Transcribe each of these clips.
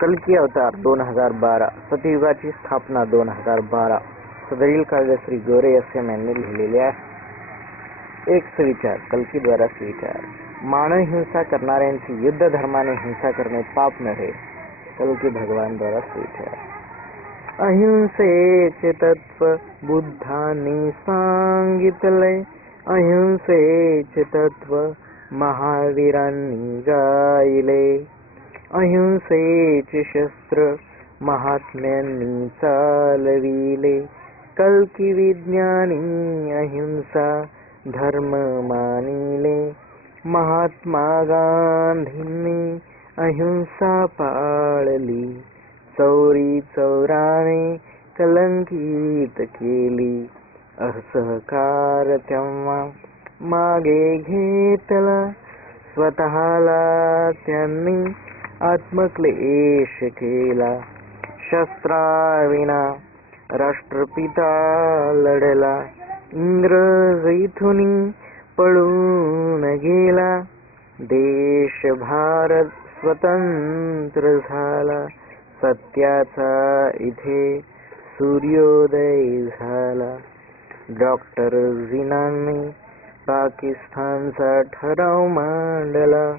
कल्की अवतार 2012, सतयुगाची स्थापना 2012. सदरील काव्य श्री गोरे SM यांनी लिहिलेले आहे. एक सुविचार, कल्कीद्वारा सुविचार. मानव हिंसा करणाऱ्यांची युद्ध धर्माने हिंसा करणे पाप नव्हे. कल्की भगवान द्वारा सुविचार. अहिंसेचे तत्व बुद्धांनी सांगितले, अहिंसेचे तत्व महावीरांनी गायले, अहिंसेचे शस्त्र महात्म्यांनी चालविले. कल्की विज्ञानी अहिंसा धर्म मानिले, महात्मा गांधींनी अहिंसा पाळली, चौरी चौराने कलंकित केली. असहकार तेव्हा मागे घेतला, स्वतःला त्यांनी आत्मक्लेश केला. शस्त्राविना राष्ट्रपिता लढला, इंग्रज इथून पळून गेला. देश भारत स्वतंत्र झाला, सत्याचा इथे सूर्योदय झाला. डॉक्टर जिनांनी पाकिस्तानचा ठराव मांडला,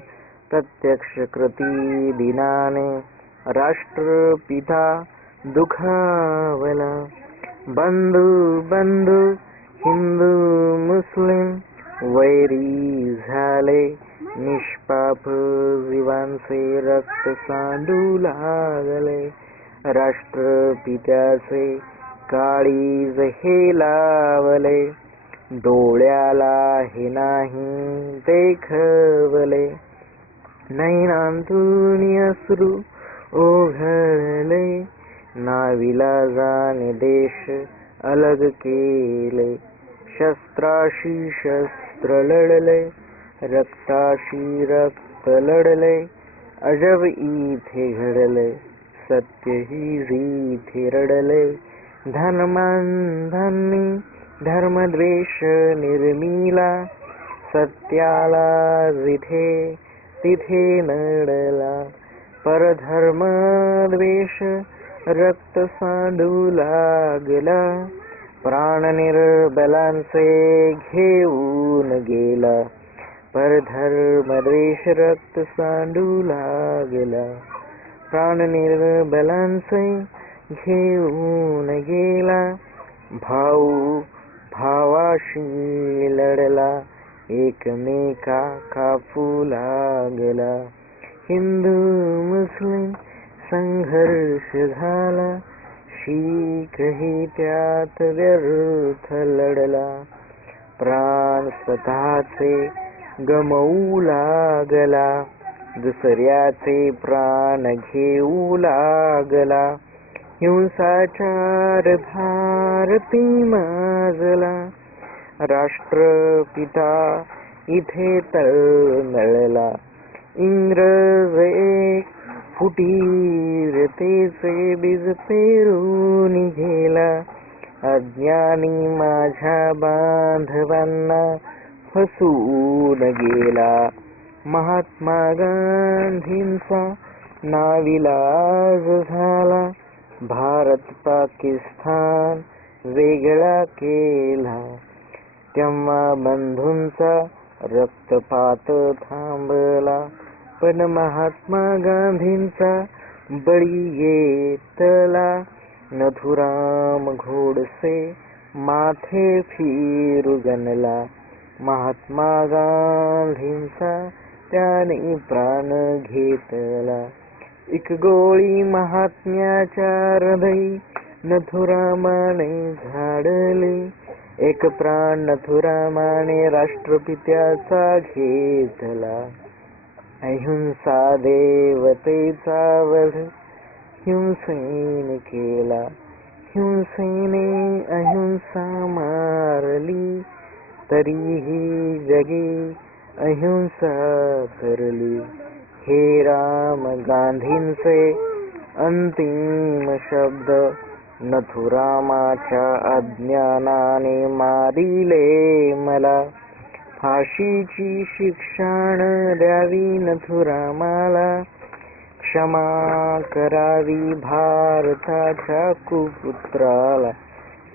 प्रत्यक्ष कृती दिनाने राष्ट्रपिता दुखावला. बंधू बंधू हिंदू मुस्लिम वैरी झाले, निष्पाप जीवांचे रक्त सांडू लागले. राष्ट्रपित्याचे काळीज हे लावले, डोळ्याला हे नाही देखवले. नैनांतून अश्रू ओघळले, नाविलाजाने देश अलग केले. शस्त्राशी शस्त्र लढले, रक्ताशी रक्त लढले. अजब इथे घडले, सत्यही इथे रडले. धर्मांधांनी धर्मद्वेष निर्मिला, सत्याला जिथे तिथे नडला. परधर्मद्वेष रक्त सांडू लागला, प्राण निर्बलांचे घेऊन गेला. परधर्मद्वेष रक्त सांडू लागला, प्राण निर्बलांचे घेऊन गेला. भाऊ भावाशी लढला, एकमेका कापू लागला. हिंदू मुस्लिम संघर्ष झाला, शीखही त्यात व्यर्थ लढला. प्राण स्वतःचे गमवू लागला, दुसऱ्याचे प्राण घेऊ लागला. हिंसाचार भारती माजला, राष्ट्रपिता इथे तळमळला. इंग्रज एक फुटीरतेचे बीज पेरून गेला. अज्ञानी माझ्या बांधवांना फसवून गेला. महात्मा गांधींचा नाविलाज झाला, भारत पाकिस्तान वेगळा केला. तेव्हा बंधूंचा रक्तपात थांबला, पण महात्मा गांधींचा बळी घेतला. नथुराम गोडसे माथे फिरू गणला, महात्मा गांधींचा त्याने प्राण घेतला. एक गोळी महात्म्याच्या हृदयी नथुरामाने झाडली, एक प्राण नथुरामाने राष्ट्रपित्याचा घेतला. अहिंसा देवतेचा वध हिंसेने केला, हिंसेने अहिंसा मारली. तरीही जगी अहिंसा धरली. हे राम गांधींचे अंतिम शब्द नथुरामाच्या अज्ञानाने मारिले मला. फाशीची शिक्षाण द्यावी नथुरामाला, क्षमा करावी भारताच्या कुपुत्राला.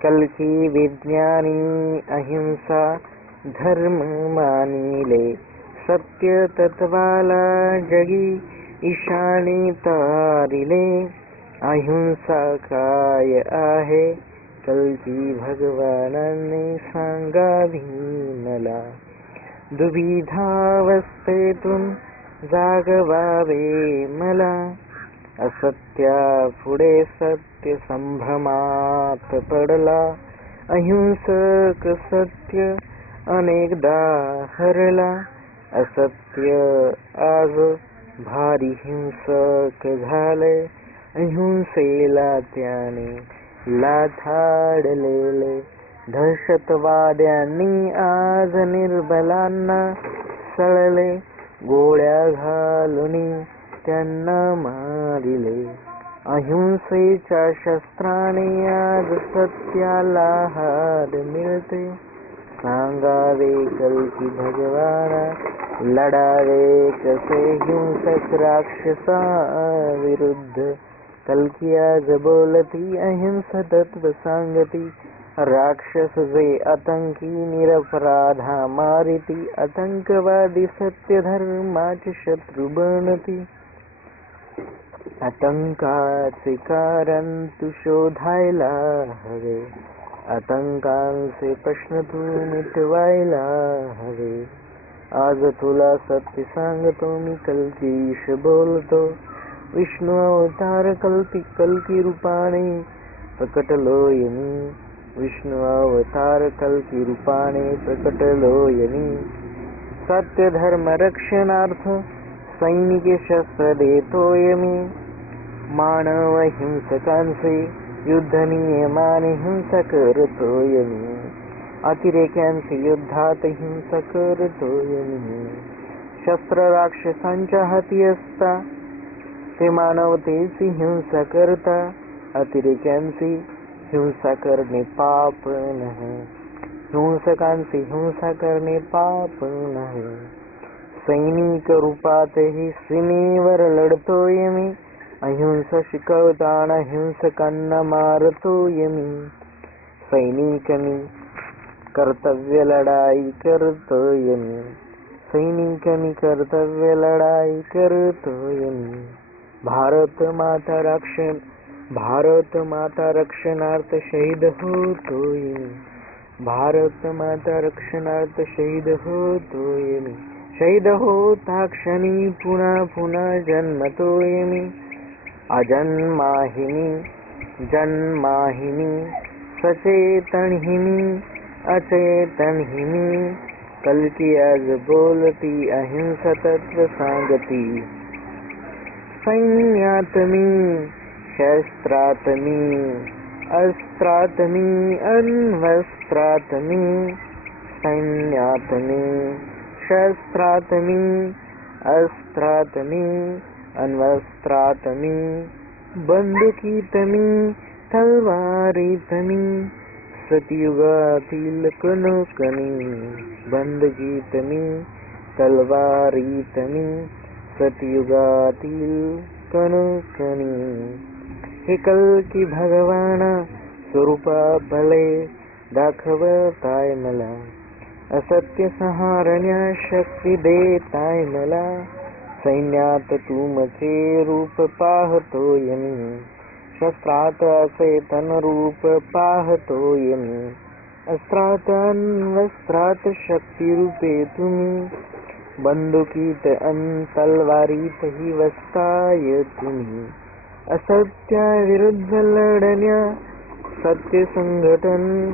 कल्की विज्ञानी अहिंसा धर्म मानिले. सत्य तत्वाला जगी ईशानी तारिले. अहिंसा काय आहे कल्की भगवानांनी सांगावी मला. दुविधावस्थेतून जागवावे मला. असत्या पुढे सत्य संभ्रमात पडला. अहिंसक सत्य अनेकदा हरला. असत्य आज भारी हिंसक झाले. अहिंसेला त्याने लाथाडलेले. दहशतवाद्यांनी आज निर्बलांना सळले. गोळ्या घालून त्यांना मारिले. अहिंसेच्या शस्त्राने आज सत्याला हार मिळते. सांगावे कल्की भगवाना लढावे कसे हिंसक राक्षसा विरुद्ध. कल्की आज बोलती अहिंसा तत्व सांगती. राक्षस जे आतंकी निरपराधा मारिती. आतंकवादी सत्य धर्माचे शत्रू बनती. आतंकाचे कारण तू शोधायला हवे. आतंकांचे प्रश्न तू मिटवायला हवे. आज तुला सत्य सांगतो मी कल्कीश बोलतो. विष्णू अवतार कल्की रूपाने प्रकटलोय मी. विष्णू अवतार कल्की रूपाने प्रकटलोय मी. सत्य धर्म रक्षणार्थ सैनिक शस्त्र देतोय मी. मानव हिंसकांचे युद्ध नियमाने हिंसा करतोय मी. अतिरेक्यांचे युद्धात हिंसा करतोय मी. शस्त्र राक्षसांच्या हाती असता ते मानवतेची हिंसा करता. अतिरेक्यांची हिंसा करणे पाप नाही. हिंसकांची हिंसा करणे पाप नाही. सैनिक रूपातही सीमेवर लढतोय मी. अहिंसा शिकवताना हिंसकांना मारतोय मी. सैनिक मी कर्तव्य लढाई करतोय मी. सैनिक मी कर्तव्य लढाई करतोय मी. भारत माता रक्षणार्थ शहीद होतोय मी. भारत माता रक्षणार्थ शहीद होतोय मी. शहीद होता क्षणी पुन्हा पुन्हा जन्मतोय मी. अजन्माहिनी जन्माहिनी सचेतनहिनी अचेतनहिनी. कल्की आज बोलती अहिंसा तत्व सांगती. सैन्यात मी शस्त्रात मी अस्त्रात मी अन्वस्त्रात मी. सैन्यात मी शस्त्रात मी अस्त्रात मी अन्वस्त्रात मी. बंदुकीत मी तलवारीत मी. सतयुगातील कणकणी. बंदुकीत मी तलवारीत मी. सतयुगातील कणकणी. हे कल्की भगवाना स्वरूपा भले दाखवताय मला. असत्य संहारण्यास शक्ती देताय मला. सैन्यात तुमचे रूप पाहतोय मी. शस्त्रात अचेतन रूप पाहतोय मी. अस्त्रात वस्त्रात शक्ती रूपे तुम्ही. बंदुकीत तलवारीतही वसताय तुम्ही. असत्याविरुद्ध लढण्या सत्य संघटन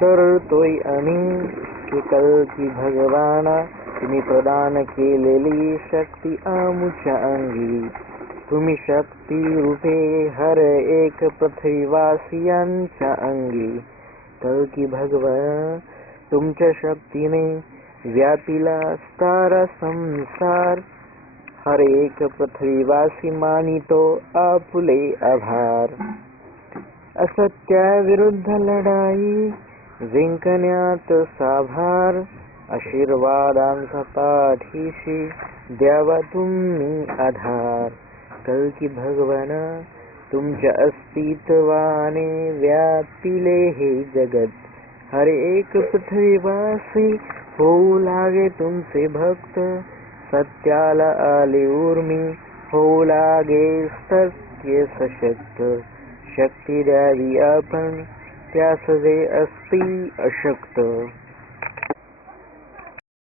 करतोय आम्ही. हे कल्की भगवाना तुम्ही प्रदान केलेली शक्ती आमुच्या अंगी. तुम्ही शक्ती रूपे हर एक पृथ्वीवासियांच्या अंगी. कल्की भगवान तुमच्या शक्तीने व्यापिला सारा संसार. हर एक पृथ्वीवासी मानितो आपुले आभार. असत्याविरुद्ध लढाई जिंकण्यात साभार. आशीर्वादांचा पाठीशी द्यावा तुम्ही आधार. कल्की भगवन तुमच्या अस्तित्वाने व्यापिले हे जगत. हर एक पृथ्वीवासी होऊ लागे तुमचे भक्त. सत्याला आले उर्मी होऊ लागे सत्य सशक्त. शक्ती द्यावी आपण त्यास जे असती अशक्त.